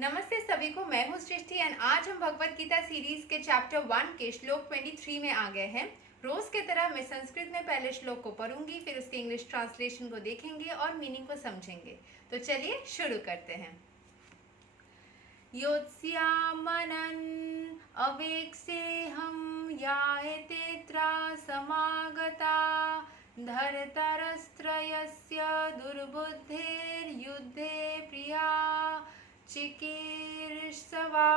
नमस्ते सभी को, मैं हूँ सृष्टि एंड आज हम भगवत गीता सीरीज के चैप्टर 1 के श्लोक 23 में आ गए हैं। रोज के तरह मैं संस्कृत में पहले श्लोक को पढ़ूंगी, फिर उसके इंग्लिश ट्रांसलेशन को देखेंगे और मीनिंग को समझेंगे। तो चलिए शुरू करते हैं। योत्स्यामनन् अवेक्सेऽहं यायतेऽत्र समागता धर्तरस्त्रयस्य दुर्बुद्धेर्युद्धे प्रिया चिकीर्षवा।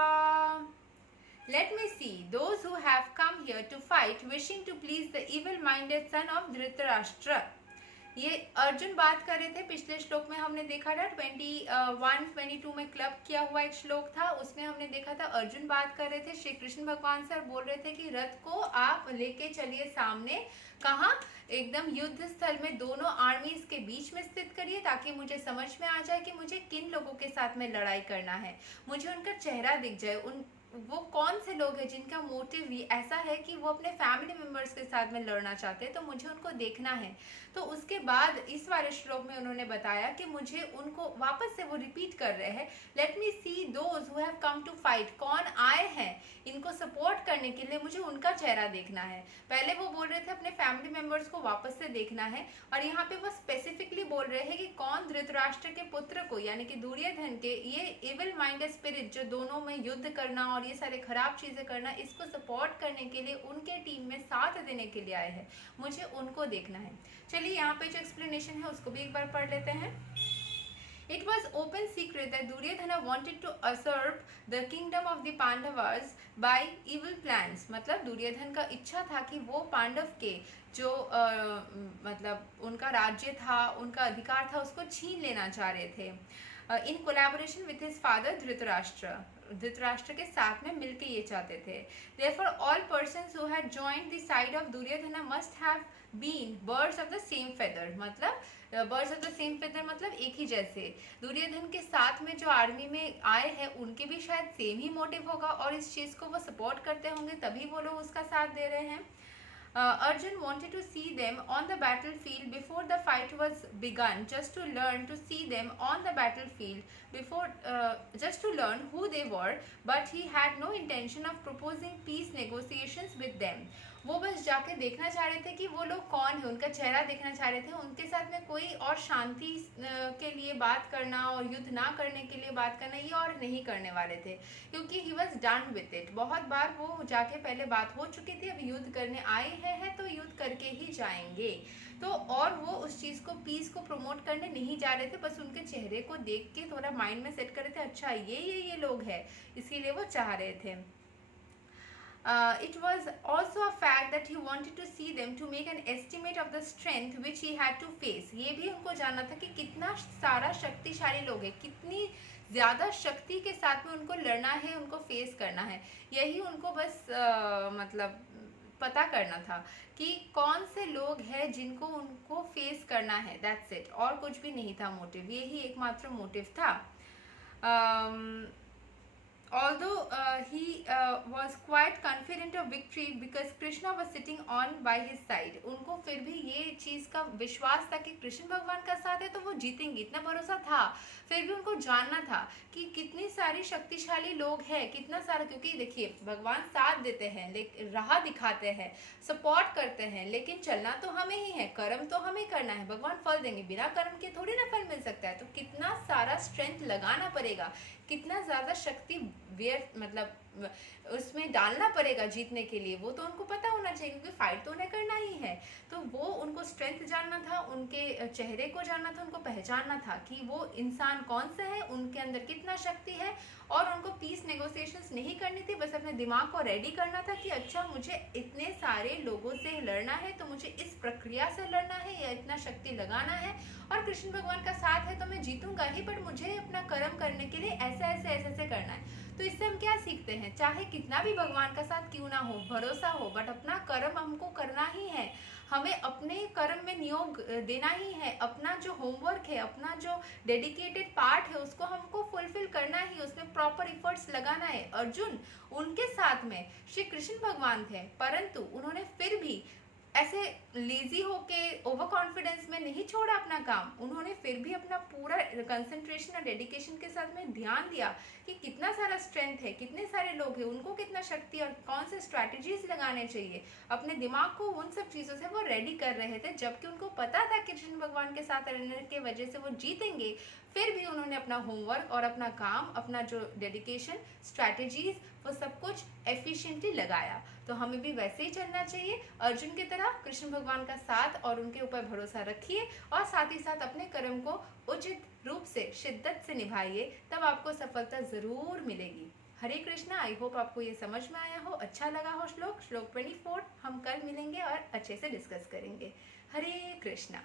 Let me see those who have come here to fight, wishing to please the evil-minded son of Dhritarashtra. ये अर्जुन बात कर रहे थे। पिछले श्लोक में हमने देखा था 21-22 में क्लब किया हुआ एक श्लोक था, उसमें हमने देखा था अर्जुन बात कर रहे थे श्री कृष्ण भगवान से और बोल रहे थे कि रथ को आप लेके चलिए सामने, कहाँ, एकदम युद्ध स्थल में दोनों आर्मीज के बीच में स्थित करिए ताकि मुझे समझ में आ जाए कि मुझे किन लोगों के साथ में लड़ाई करना है, मुझे उनका चेहरा दिख जाए, वो कौन से लोग हैं जिनका मोटिव भी ऐसा है कि वो अपने फैमिली मेंबर्स के साथ में लड़ना चाहते हैं, तो मुझे उनको देखना है। तो उसके बाद इस वाले श्लोक में उन्होंने बताया कि मुझे उनको वापस से वो रिपीट कर रहे हैं, let me see those who have come to fight, कौन आए हैं इनको सपोर्ट करने के लिए, मुझे उनका चेहरा देखना है। पहले वो बोल रहे थे अपने फैमिली मेंबर्स को वापस से देखना है, और यहाँ पे वो स्पेसिफिकली बोल रहे हैं कि कौन धृतराष्ट्र के पुत्र को यानी कि दुर्योधन के ये इविल माइंडेड स्पिरिट जो दोनों में युद्ध करना और ये सारे खराब चीजें करना, इसको सपोर्ट करने के लिए उनके टीम में साथ देने के लिए आए हैं, मुझे उनको देखना है। चलिए यहाँ पे जो एक्सप्लेनेशन है उसको भी एक बार पढ़ लेते हैं। It was open secret that Duryodhana wanted to usurp the kingdom of the Pandavas by evil plans. मतलब दुर्योधन का इच्छा था कि वो पांडव के जो मतलब उनका राज्य था, उनका अधिकार था, उसको छीन लेना चाह रहे थे। In collaboration with his father Dhritarashtra के साथ में मिलके ये चाहते थे। Therefore, all persons who had joined the side of Duryodhana must have been birds of the same feather. मतलब birds of the same feather मतलब एक ही जैसे। दुर्योधन के साथ में जो आर्मी में आए हैं उनके भी शायद सेम ही मोटिव होगा और इस चीज को वो सपोर्ट करते होंगे, तभी वो लोग उसका साथ दे रहे हैं। Arjun wanted to see them on the battlefield before the fight was begun, just to learn to see them on the battlefield before, just to learn who they were, but he had no intention of proposing peace negotiations with them. वो बस जाके देखना चाह रहे थे कि वो लोग कौन है, उनका चेहरा देखना चाह रहे थे, उनके साथ में कोई और शांति के लिए बात करना और युद्ध ना करने के लिए बात करना ये और नहीं करने वाले थे, क्योंकि he was done with it. बहुत बार वो जाके पहले बात हो चुकी थी, अब युद्ध करने आए हैं तो युद्ध करके ही जाएंगे। तो और वो उस चीज को, पीस को प्रमोट करने नहीं जा रहे थे, बस उनके चेहरे को देख के थोड़ा माइंड में सेट कर रहे थे, अच्छा ये लोग हैं, इसीलिए वो चाह रहे थे। It was also a fact that he wanted to see them to make an estimate of the strength which he had to face. ये भी उनको जानना था कि कितना सारा शक्तिशाली लोग हैं, कितनी ज़्यादा शक्ति के साथ में उनको लड़ना है, उनको फेस करना है। यही उनको बस मतलब पता करना था कि कौन से लोग हैं जिनको उनको फेस करना है, दैट्स इट। और कुछ भी नहीं था मोटिव, यही एकमात्र मोटिव था। Although he was quite confident of victory because Krishna was sitting on by his side, उनको फिर भी ये चीज़ का विश्वास था कि कृष्ण भगवान का साथ है तो वो जीतेंगे, इतना भरोसा था। फिर भी उनको जानना था कि कितनी सारी शक्तिशाली लोग हैं, कितना सारा, क्योंकि देखिए भगवान साथ देते हैं, राह दिखाते हैं, सपोर्ट करते हैं, लेकिन चलना तो हमें ही है, कर्म तो हमें करना है। भगवान फल देंगे, बिना कर्म के थोड़ी ना फल मिल सकता है। तो कितना सारा स्ट्रेंथ लगाना पड़ेगा, कितना ज़्यादा शक्ति मतलब उसमें डालना पड़ेगा जीतने के लिए, वो तो उनको पता होना चाहिए, क्योंकि फाइट तो उन्हें करना ही है। तो वो उनको स्ट्रेंथ जानना था, उनके चेहरे को जानना था, उनको पहचानना था कि वो इंसान कौन सा है, उनके अंदर कितना शक्ति है। और उनको पीस नेगोशिएशंस नहीं करनी थी, बस अपने दिमाग को रेडी करना था कि अच्छा मुझे इतने सारे लोगों से लड़ना है, तो मुझे इस प्रक्रिया से लड़ना है या इतना शक्ति लगाना है, और कृष्ण भगवान का साथ है तो मैं जीतूंगा ही, बट मुझे अपना कर्म करने के लिए ऐसे करना है। तो इससे हम क्या सीखते हैं, चाहे कितना भी भगवान का साथ क्यों ना हो, भरोसा हो, बट अपना कर्म हमको करना ही है, हमें अपने कर्म में नियोग देना ही है, अपना जो होमवर्क है, अपना जो डेडिकेटेड पार्ट है उसको हमको फुलफिल करना ही, उसमें प्रॉपर इफर्ट्स लगाना है। अर्जुन उनके साथ में श्री कृष्ण भगवान थे, परंतु उन्होंने फिर भी ऐसे लेजी होके ओवर कॉन्फिडेंस में नहीं छोड़ा अपना काम। उन्होंने फिर भी अपना पूरा कंसंट्रेशन और डेडिकेशन के साथ में ध्यान दिया कि कितना सारा स्ट्रेंथ है, कितने सारे लोग हैं, उनको कितना शक्ति और कौन से स्ट्रैटेजीज लगाने चाहिए। अपने दिमाग को उन सब चीज़ों से वो रेडी कर रहे थे, जबकि उनको पता था कि कृष्ण भगवान के साथ रहने के वजह से वो जीतेंगे। फिर भी उन्होंने अपना होमवर्क और अपना काम, अपना जो डेडिकेशन, स्ट्रैटेजीज, वो सब कुछ एफिशिएंटली लगाया। तो हमें भी वैसे ही चलना चाहिए, अर्जुन की तरह कृष्ण भगवान का साथ और उनके ऊपर भरोसा रखिए और साथ ही साथ अपने कर्म को उचित रूप से, शिद्दत से निभाइए, तब आपको सफलता जरूर मिलेगी। हरे कृष्णा। आई होप आपको ये समझ में आया हो, अच्छा लगा हो श्लोक 24। हम कल मिलेंगे और अच्छे से डिस्कस करेंगे। हरे कृष्णा।